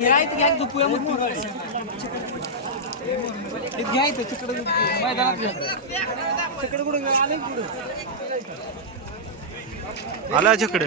घ्यायचं घ्या झोपूया मग तू घ्यायचं तिकडे मैदानात घ्यायचं तिकडे कुठं आले कुठं? आला माझ्याकडे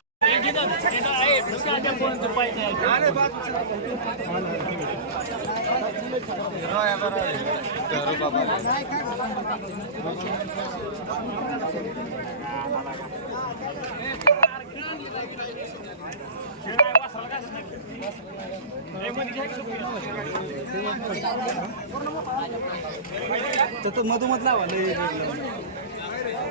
तर मधोमध लावा लय राहिली खेळली आहे का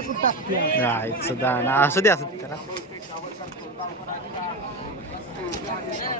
जायचं दाणा असू दे असू दे त्याला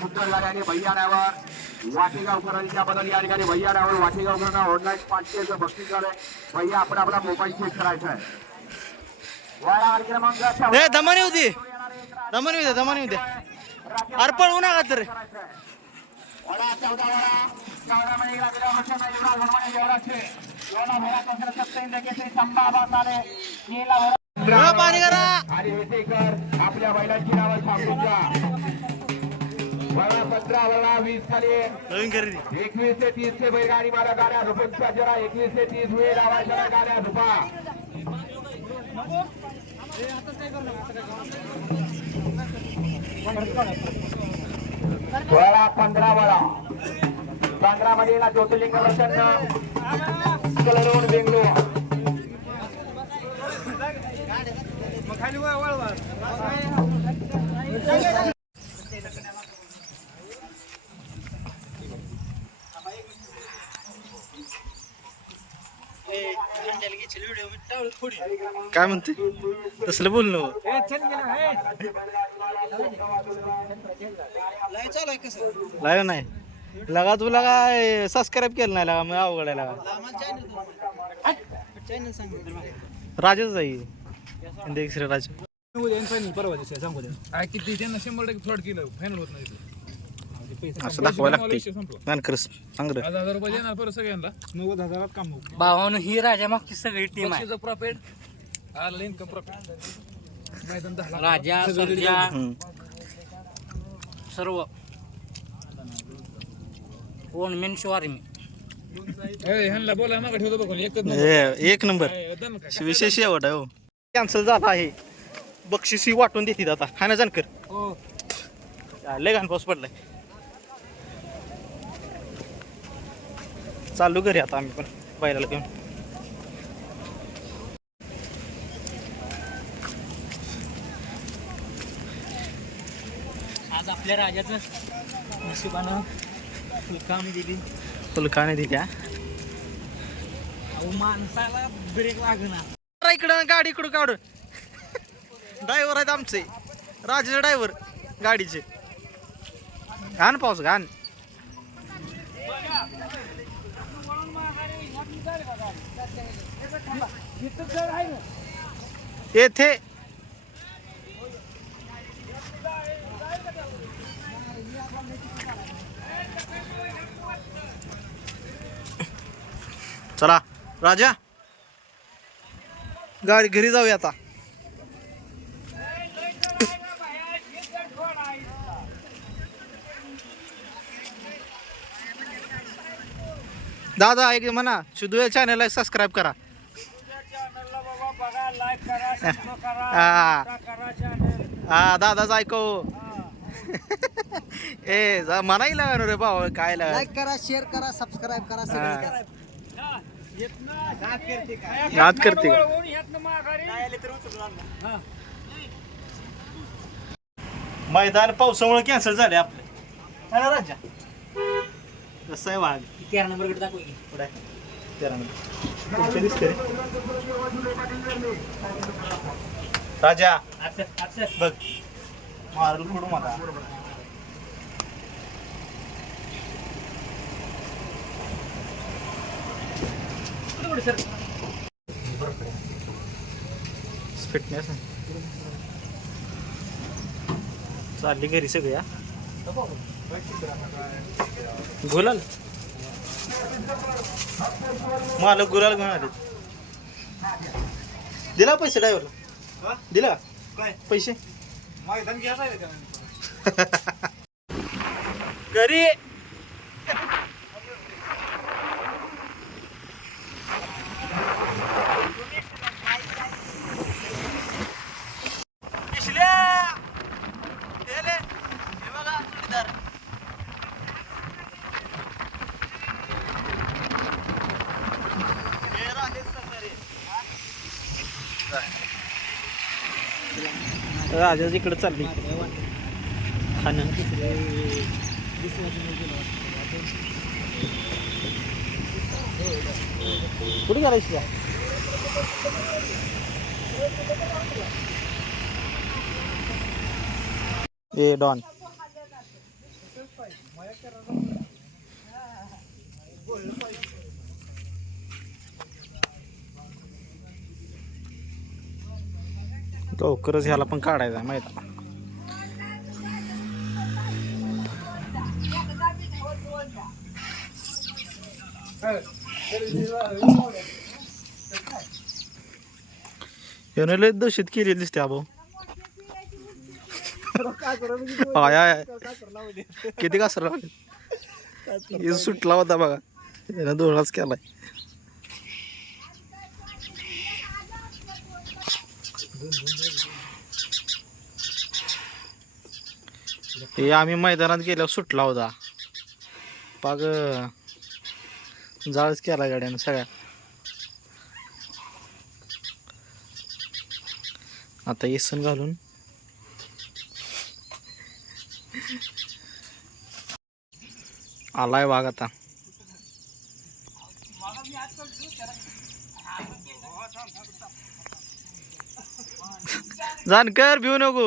सुंदर गाड्याने भैयाड्यावर वाटेगावकरांच्या बदल या ठिकाणी भैयाड्यावर वाटेगावकरांना ऑनलाईन पाचशेचं बक्षीस झालंय भैया आपण आपला मोबाईल चेक करायचा आहे. वाडा क्रमांक. ए दमाने होती. दमाने होते दमाने होते. अरे पळवू नका तर. हा, पाणी करा. आपल्या बैलांची नावं द्या. वळा पंधरा वळा वीस खाली एकवीस ते तीस ते बैलगाडी मला गाड्या रुपयांच्या जरा. एकवीस ते तीस वेळ लावायच्या गाड्या झुपा वळा पंधरा वळा पंधरा मध्ये ना ज्योतिर्लिंग दर्शन काय म्हणते? तसलं बोल लाईव्ह नाही. लगा तुला काय सबस्क्राईब केलं नाही लगा मग अवघड आहे लगा. चॅनल सांग. राजाच आहे. हिंदी श्री राजा. सांगू दे काय किती त्यांना शंभर टक्के फ्रॉड केलं फायनल होत नाही असं दाखवावं लागते नानकर सांग रे. आज हजार रुपये देणार परत सगळ्यांना. नव्वद हजारात काम होऊ. भावानं ही राजा मागची सगळी टीम आहे. बक्षीचं प्रॉफिट आलं इन्कम प्रॉफिट मैदान झाला राजा सर्जा. सर्व. कोण मेन आर्मी ह्यांना बोला मागा ठेवतो बघून. एकच ए, एक नंबर विशेष शेवट आहे हो. कॅन्सल झाला आहे. बक्षिसी वाटून देतील आता. हा ना जानकर? हो. लय घाण पाऊस पडलाय. चालू घरी आता आम्ही पण बैलाला घेऊन. आज आपल्या राजाचं नशिबानं काम दिली. फुलकाने दिल्या अहो, माणसाला ब्रेक लागणार. इकडं गाडी इकडं काढून ड्रायव्हर आहेत आमचे. राजाचे ड्रायव्हर गाडीचे. घाण पाऊस घाण. येथे चला राजा. गाडी घरी जाऊया आता. दादा एक म्हणा शुद्धू चॅनलला सबस्क्राईब करा. हा. हा दादाच ऐको ए जा- म्हणा की लागा रे भाऊ काय लागा लाईक करा शेअर करा सबस्क्राईब करा हा. सगळं. करा याद करते. का? मैदान पावसामुळे कॅन्सल झाले आपले. राजा. कसं आहे वाघ. तेरा नंबरकडे दाखव की. पुढे. तेरा नंबर. रे. राजा. अक्षर अक्षर. बघ. मारल पुढं मला. फिटनेस चालली घरी सगळ्या गुलाल? मालक गुलाल घेऊन आले. दिला पैसे ड्रायव्हरला दिला? काय? पैसे? मैदान घरी पिशल्या हे ले, हे बघा जोडीदार. हे राजेश संगारे. राजा इकडं चालली खाणं. कुठे करायची ए डॉन. लवकरच ह्याला पण काढायचा आहे माहीत याने लय दहशत केली दिसते अभाऊ आय आय किती कासर सुटला होता बघा. यानं दोळाच केलाय. हे आम्ही मैदानात गेल्यावर सुटला होता. पाग जाळच केला गाड्यानं सगळ्या आता येसन घालून. आलाय वाघ आता. जानकर भिऊ नको.